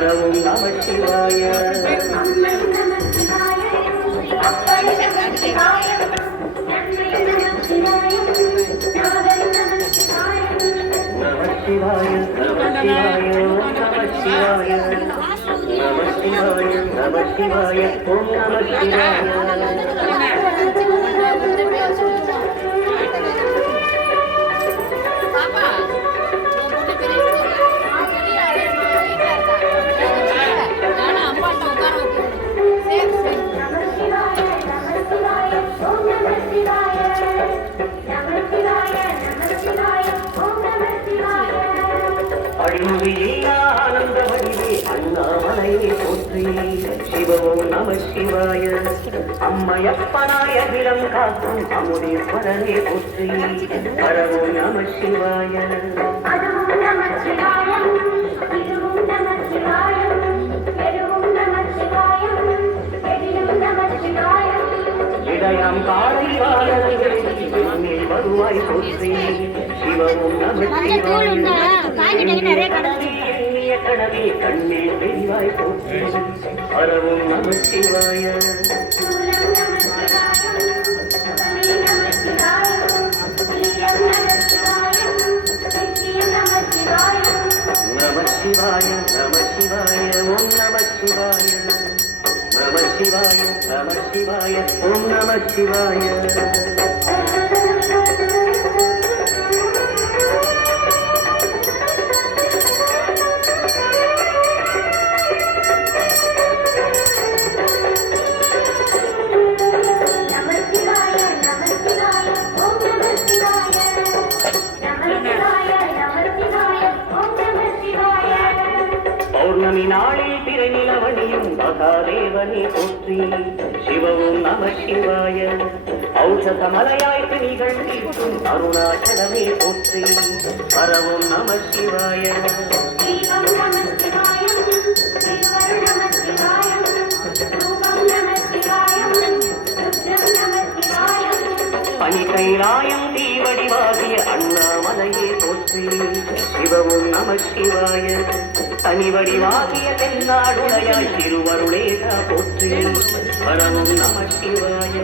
பரவும் நம சிவாய நமசிவாய நமசிவாய நமசிவாய நமசிவாய நமசிவாய ஓம் நமசிவாய ஆனந்த வடிவே அண்ணாமலையை போற்றி சிவவும் நம சிவாய அம்மையப்பனாய விடம் காக்கும் அமுதேஸ்வரனை போற்றி பரவும் நம சிவாய இடையாம் காலை வாழங்களில் வருவாய் போற்றி சிவவும் நம சிவாய கடவே கண்ணில் பெரிவாய் போற்றி பரவும் நம சிவாய நம சிவாய நம சிவாய ஓம் நம சிவாய நம சிவாய நம சிவாய ஓம் நம சிவாய பௌர்ணமி நாளில் பிறை நிலவணியும் மகாதேவனை போற்றி சிவவும் நம சிவாய ஔஷத மலையாய் திணிகள் தீர்க்கும் அருணாச்சலமே போற்றி பரவும் நம சிவாய பனி கைலாயம் தீவடிவாகிய அண்ணாமலையை போற்றி சிவவும் நம சிவாய தனிவடிவாகிய தென்னாடுடையாய் திருவருளேசா போற்றி பரவும் நம சிவாய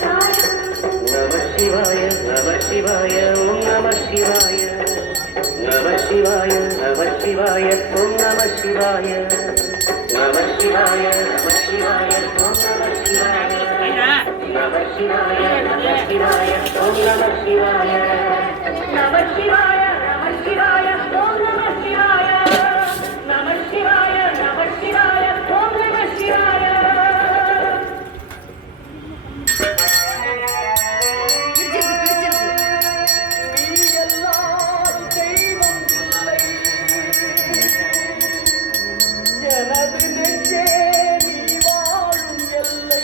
நம சிவாய நம சிவாய ஓம் நம சிவாய நம சிவாய நம சிவாய ஓம் நம சிவாய நம சிவாய நம சிவாய ஓம் நம சிவாய நம சிவாய நம சிவாய ஓம் நம சிவாய நம சிவாய நம சிவாய ஓம் நம சிவாய நம சிவாய நம சிவாய ஓம் நம சிவாய எனது நெஞ்சே நீ வாழும் எல்லை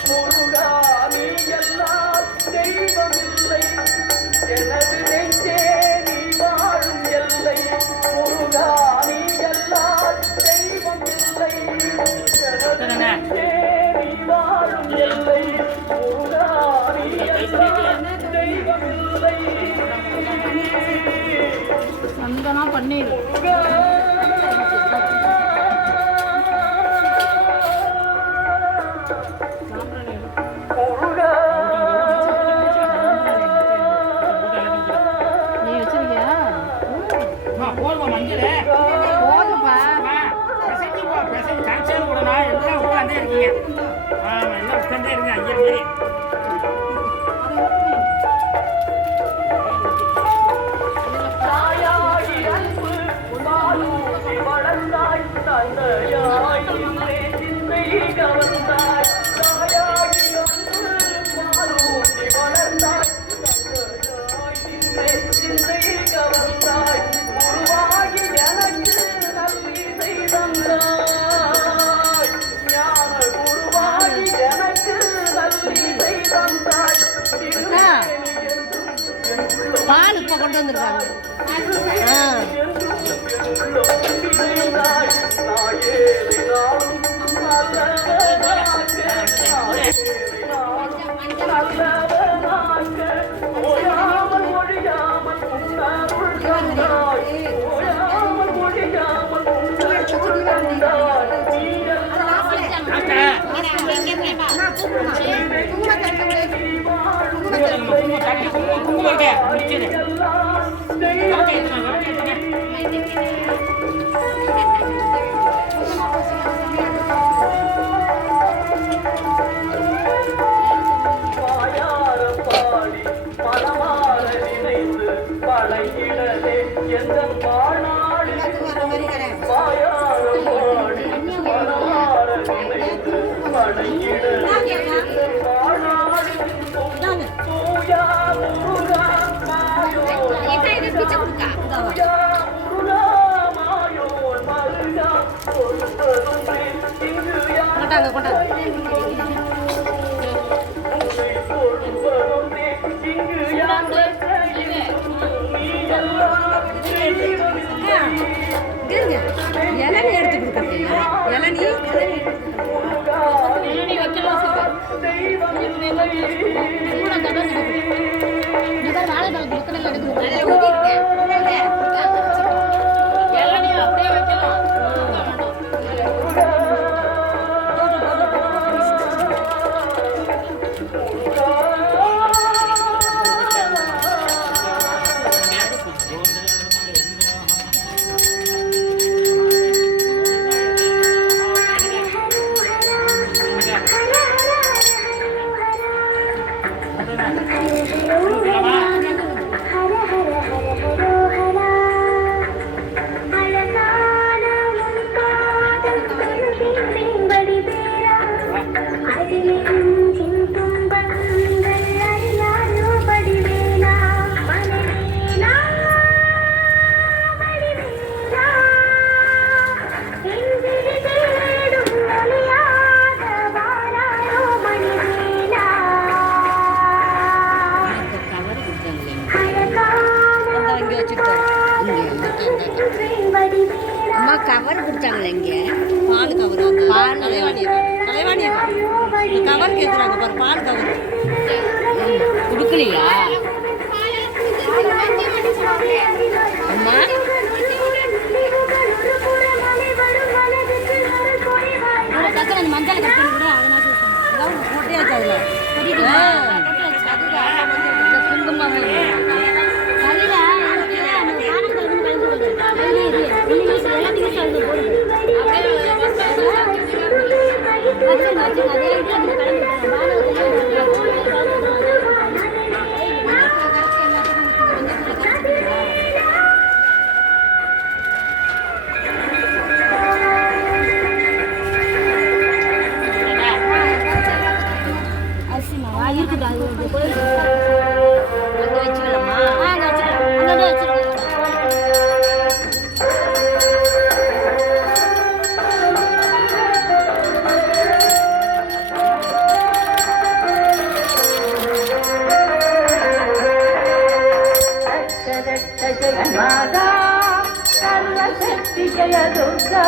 முருகா நீ எல்லால் தெய்வம் இல்லை எனது நெஞ்சே நீ வாழும் எல்லை முருகா நீ எல்லால் தெய்வம் இல்லை சந்தனா பன்னீர் பால் இப்ப கொண்டு வந்திருக்காங்க. இளநீ எடுத்து கொடுக்குறீங்க இளநீ அம்மா கவர் குடிச்சாங்களே இங்கே பால் கவர் பால் தலைவாணி கவர் கேட்குறாங்க பாரு பால் கவர் கொடுக்கலையா அம்மா மஞ்சள் கட் பண்ணி கூட அதனால மொட்டையாச்சு அதில் குங்குமம் जय दुर्गा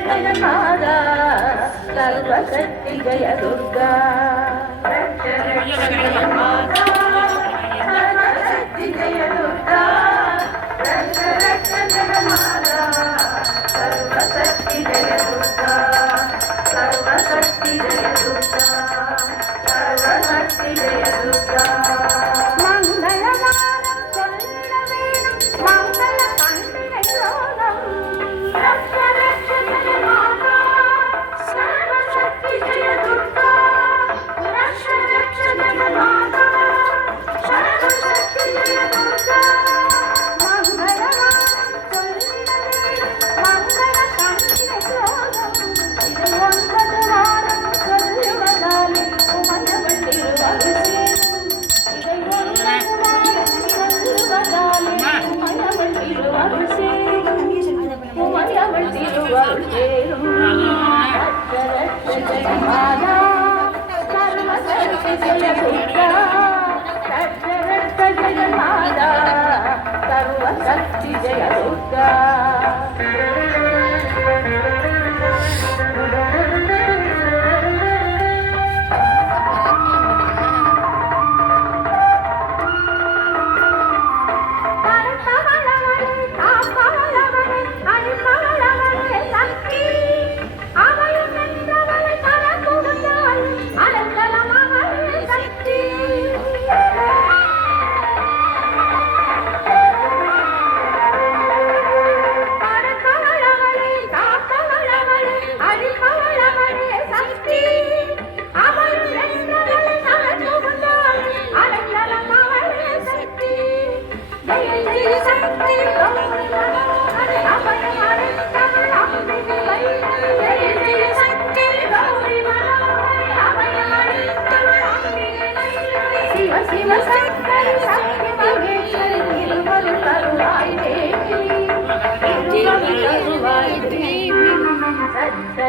जय माता सर्वशक्ति जय दुर्गा जय माता सर्वशक्ति जय दुर्गा जय माता सर्वशक्ति जय दुर्गा सर्वशक्ति जय दुर्गा सर्वशक्ति जय दुर्गा सर्वशक्ति जय दुर्गा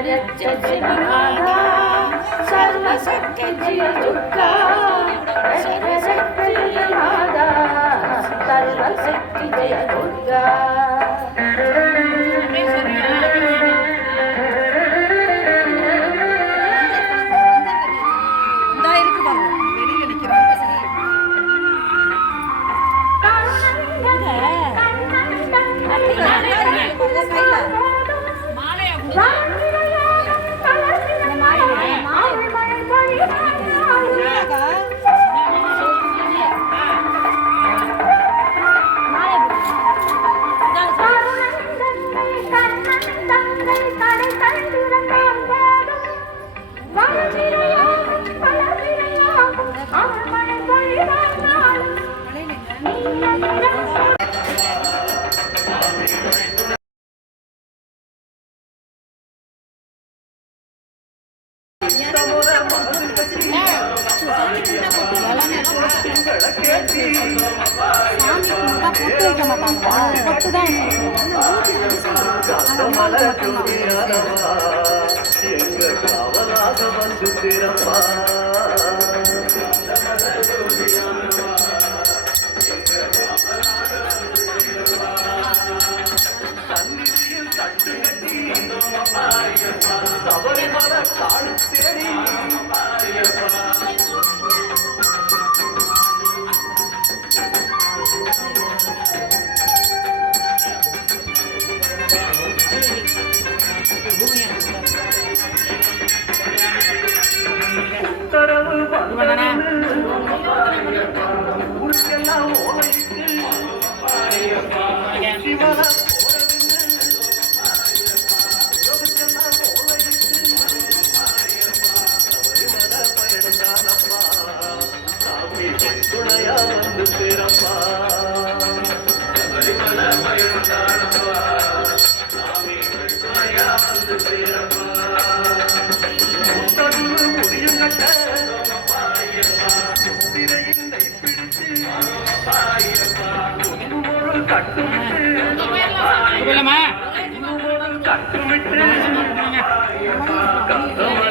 रक्ष जगन्नाथा सर्वशक्ति जय दुर्गा सर्वशक्ति जगन्नाथा सर्वशक्ति जय दुर्गा இந்தா இருக்கு பாருங்க வெளியில நிக்கிறாங்க பொட்டு வைக்க மாட்டாங்க பொட்டு தான் எங்க காவலாக வந்து பிறப்பா சந்நிதியில் தட்டு கட்டி சபரிமல காடு தேடி உத்தரவு ஊருக்கெல்லாம் ஓலையிட்டு சிவன துணையா வந்து பிறப்பா முடியும் கட்ட திரையினை பிடித்து ஒரு கட்டுமிட்டு கட்டுமிட்டு